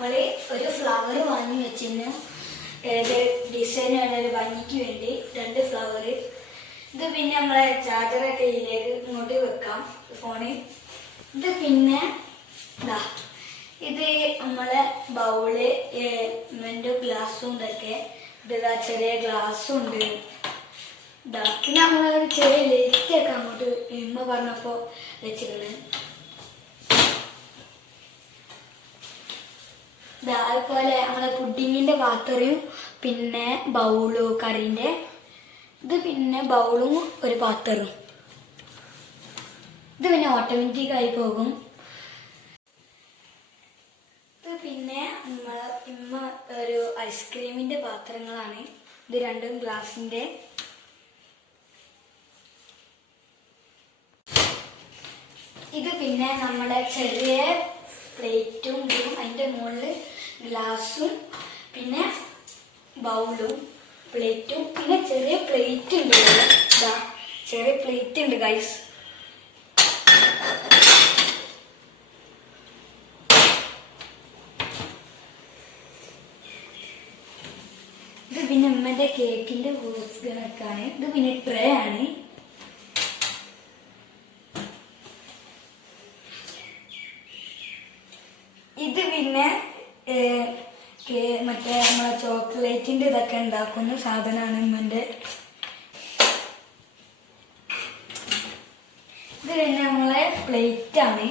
നമ്മൾ ഒരു ഫ്ലവർ വാങ്ങി വെച്ചിരുന്നു. ഡിസൈൻ വേണ്ട ഒരു ഭംഗിക്ക് വേണ്ടി 2 ഫ്ലവർ. ഇത് പിന്നെ നമ്മളെ ചാർജറൊക്കെ ഇതിലേക്ക് ഇങ്ങോട്ട് വെക്കാം ഫോണ്. ഇത് പിന്നെ ഇത് നമ്മളെ ബൗള് ഗ്ലാസ്സും ഇതൊക്കെ. ഇതാ ചെറിയ ഗ്ലാസ്സും ഉണ്ട്. പിന്നെ നമ്മളൊരു ചെറിയ ലൈറ്റൊക്കെ അങ്ങോട്ട് ഇമ്മ പറഞ്ഞപ്പോ വെച്ചിട്ടുണ്ട്. അതുപോലെ നമ്മളെ പുഡിങ്ങിന്റെ പാത്രം, പിന്നെ ബൗള് കറിന്റെ ഇത്, പിന്നെ ബൗളും ഒരു പാത്രവും. ഇത് പിന്നെ ഓട്ടോമാറ്റിക് ആയി പോകും. ഇത് പിന്നെ ഇമ്മ ഒരു ഐസ്ക്രീമിന്റെ പാത്രങ്ങളാണ്. ഇത് 2 ഗ്ലാസിന്റെ. ഇത് പിന്നെ നമ്മുടെ ചെറിയ പ്ലേറ്റും ഇതും, അതിന്റെ മുകളിൽ ഗ്ലാസും, പിന്നെ ബൗളും പ്ലേറ്റും, പിന്നെ ചെറിയ പ്ലേറ്റ് ഉണ്ട്. ചെറിയ പ്ലേറ്റ് ഉണ്ട് ഗൈസ്. ഇത് പിന്നെ ഉമ്മന്റെ കേക്കിന്റെ ബോക്സ് കണക്കാണ്. ഇത് പിന്നെ ട്രേ ആണ്. ഇത് പിന്നെ മറ്റേ നമ്മളെ ചോക്ലേറ്റിന്റെ ഇതൊക്കെ ഉണ്ടാക്കുന്ന സാധനമാണ് ഉമ്മന്റെ. ഇത് പിന്നെ നമ്മളെ പ്ലേറ്റ് ആണ്.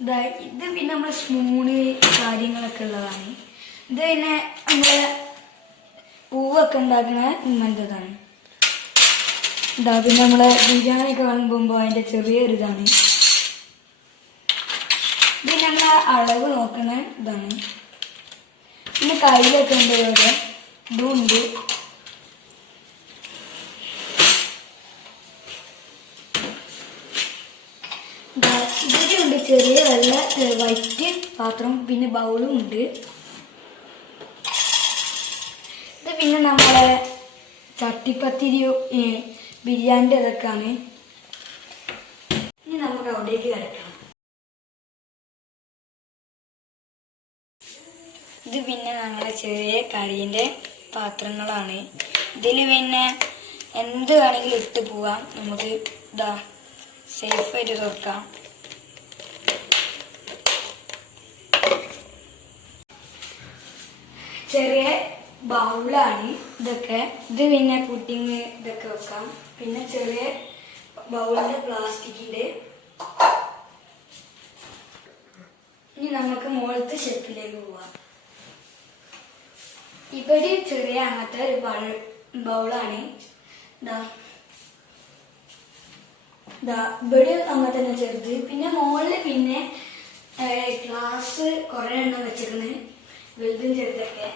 ഇത് പിന്നെ നമ്മളെ സ്പൂണ് കാര്യങ്ങളൊക്കെ ഉള്ളതാണ്. ഇത് പിന്നെ നമ്മളെ പൂവൊക്കെ ഉണ്ടാക്കുന്ന ഉമ്മൻ്റെതാണ്. പിന്നെ നമ്മളെ ബിരിയാണി ഒക്കെ വാങ്ങുമ്പോ അതിന്റെ ചെറിയൊരിതാണ്. ഇത് നമ്മളെ അളവ് നോക്കണ ഇതാണ്. പിന്നെ കയ്യിലൊക്കെ ഉണ്ട്. ഇവിടെ ഇതും ഉണ്ട്. ഇതൊക്കെ ഉണ്ട്. ചെറിയ വെള്ള വൈറ്റ് പാത്രം, പിന്നെ ബൗളും ഉണ്ട്. ഇത് പിന്നെ നമ്മളെ ചട്ടിപ്പത്തിരിയോ ബിരിയാണിന്റെ ഇതൊക്കെയാണ്. ഇനി നമുക്ക് അവിടേക്ക് കിടക്കണം. ഇത് പിന്നെ നമ്മളെ ചെറിയ കറിന്റെ പാത്രങ്ങളാണ്. ഇതിൽ പിന്നെ എന്ത് വേണമെങ്കിലും ഇട്ട് പോവാം. നമുക്ക് സേഫായിട്ട് തുറക്കാം. ചെറിയ ബൗളാണ് ഇതൊക്കെ. ഇത് പിന്നെ പുഡിങ് ഇതൊക്കെ വെക്കാം. പിന്നെ ചെറിയ ബൗളിന്റെ പ്ലാസ്റ്റിക്കിന്റെ. ഇനി നമുക്ക് മുകളിലത്തെ ഷെപ്പിലേക്ക് പോവാം. ഇവിടെ ചെറിയ അങ്ങനത്തെ ഒരു ബൗളാണ്. ഇവിടെ അങ്ങനെ തന്നെ ചെറുത്. പിന്നെ മുകളില് പിന്നെ ഗ്ലാസ് കുറെ എണ്ണം വെച്ചിരുന്നു, വലുതും ചെറുതൊക്കെ.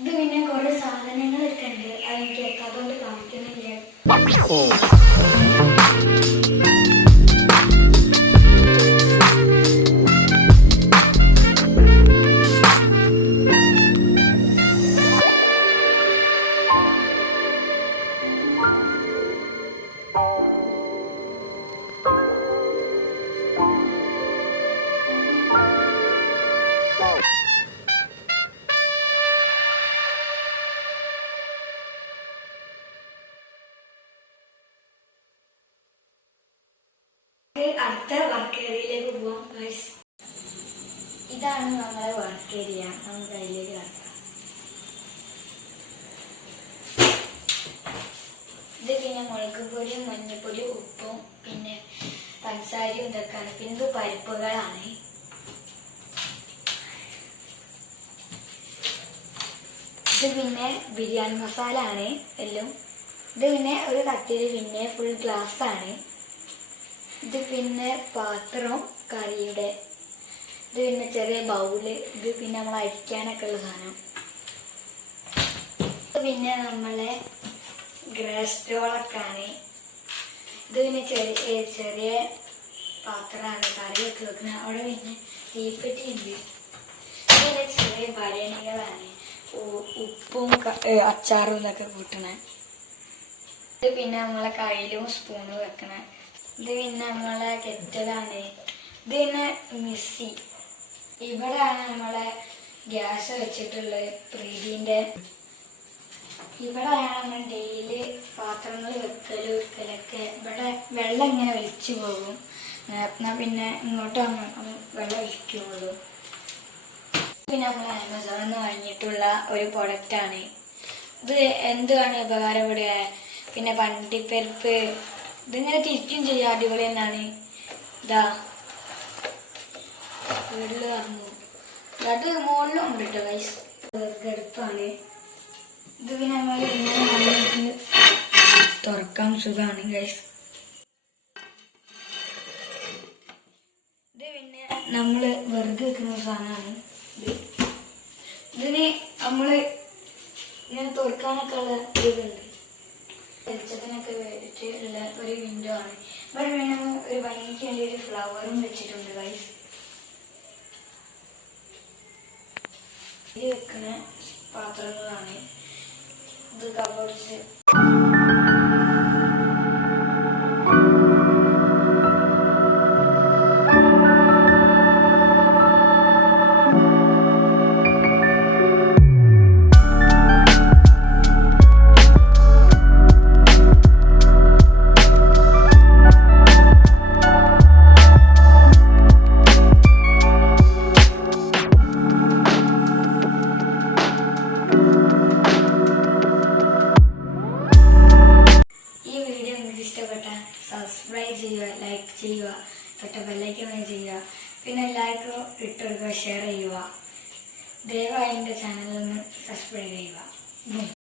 ഇത് പിന്നെ കുറെ സാധനങ്ങളൊക്കെ ഉണ്ട്. അതെനിക്ക് അതുകൊണ്ട് കാണിക്കുന്നില്ല. അടുത്ത വർക്ക് ഏരിയയിലേക്ക് പോവാം ഗൈസ്. ഇതാണ് നമ്മളെ വർക്ക് ഏരിയ. നമുക്ക് അതിലേക്ക് കിടക്കാം. ഇത് പിന്നെ മുളക് പൊടിയും മഞ്ഞപ്പൊടിയും ഉപ്പും പിന്നെ പഞ്ചസാരയും ഇതൊക്കെയാണ്. പിന്നെ ഇത് പരിപ്പുകളാണ്. ഇത് പിന്നെ ബിരിയാണി മസാല ആണ് എല്ലാം. ഇത് പിന്നെ ഒരു കട്ടില് പിന്നെ ഫുൾ ഗ്ലാസ് ആണ്. ഇത് പിന്നെ പാത്രം കറിയുടെ. ഇത് പിന്നെ ചെറിയ ബൗള്. ഇത് പിന്നെ നമ്മൾ അരിക്കാനൊക്കെ ഉള്ള സാധനം. ഇത് പിന്നെ നമ്മളെ ഗ്രസ്റ്റോളൊക്കെ ആണ്. ഇത് പിന്നെ ചെറിയ പാത്രമാണ് കറിയൊക്കെ വെക്കുന്നത്. അവിടെ പിന്നെ തീപ്പെട്ടി ഉണ്ട്. പിന്നെ ചെറിയ ഭരണികളാണ്. ഉപ്പും അച്ചാറും ഇതൊക്കെ കൂട്ടണേ. ഇത് പിന്നെ നമ്മളെ കയ്യിലും സ്പൂണ് വെക്കണേ. ഇത് പിന്നെ നമ്മളെ കെറ്റലാണ്. ഇത് പിന്നെ മിക്സി. ഇവിടെയാണ് നമ്മളെ ഗ്യാസ് വെച്ചിട്ടുള്ളത് പ്രീതിന്റെ. ഇവിടെയാണ് നമ്മൾ ഡെയിലി പാത്രങ്ങൾ വെക്കലൊക്കെ. ഇവിടെ വെള്ളം ഇങ്ങനെ ഒലിച്ചു പോകും. എന്നാൽ പിന്നെ ഇങ്ങോട്ട് വെള്ളം ഒഴിക്കുള്ളൂ. പിന്നെ നമ്മൾ ആമസോണിൽ നിന്ന് വാങ്ങിയിട്ടുള്ള ഒരു പ്രൊഡക്റ്റാണ് ഇത്. എന്താണ് ഉപകാരപ്പെടുക? പിന്നെ പണ്ടിപ്പരിപ്പ് ഇതിങ്ങനെ തിരിക്കും ചെയ്യാം. അടിപൊളി തന്നെയാണ്. ഇതാ വീട്ടിൽ പറഞ്ഞു അത് മുകളിലും ഉണ്ട് കേട്ടോ ഗൈസ്. അടുപ്പാണ് ഇത്. പിന്നെ നമ്മൾ ഇങ്ങനെ തുറക്കാൻ സുഖമാണ് ഗൈസ്. ഇത് പിന്നെ നമ്മൾ വെറുതെ വെക്കുന്ന സാധനമാണ് ഇത്. ഇതിന് നമ്മള് ഇങ്ങനെ തുറക്കാനൊക്കെ ഉള്ള ഇതുണ്ട്. വെളിച്ചത്തിനൊക്കെ വേണ്ടിയിട്ടുള്ള ഒരു വിൻഡോ ആണ്. ഇവിടെ പിന്നെ ഒരു ഭംഗിക്ക് വേണ്ടി ഒരു ഫ്ലവറും വെച്ചിട്ടുണ്ട് ഗൈസ്. ഇത് വെക്കുന്ന പാത്രങ്ങളാണ്. ഇത് കബോർഡ്സ്. ഇഷ്ടപ്പെട്ട സബ്സ്ക്രൈബ് ചെയ്യുക, ലൈക്ക് ചെയ്യുക, തൊട്ട ബെല്ലൈക്കൺ ചെയ്യുക. പിന്നെ എല്ലാവർക്കും ഇട്ടുകൊടുക്കുക, ഷെയർ ചെയ്യുക. ദയവായി എൻ്റെ ചാനലൊന്ന് സബ്സ്ക്രൈബ് ചെയ്യുക.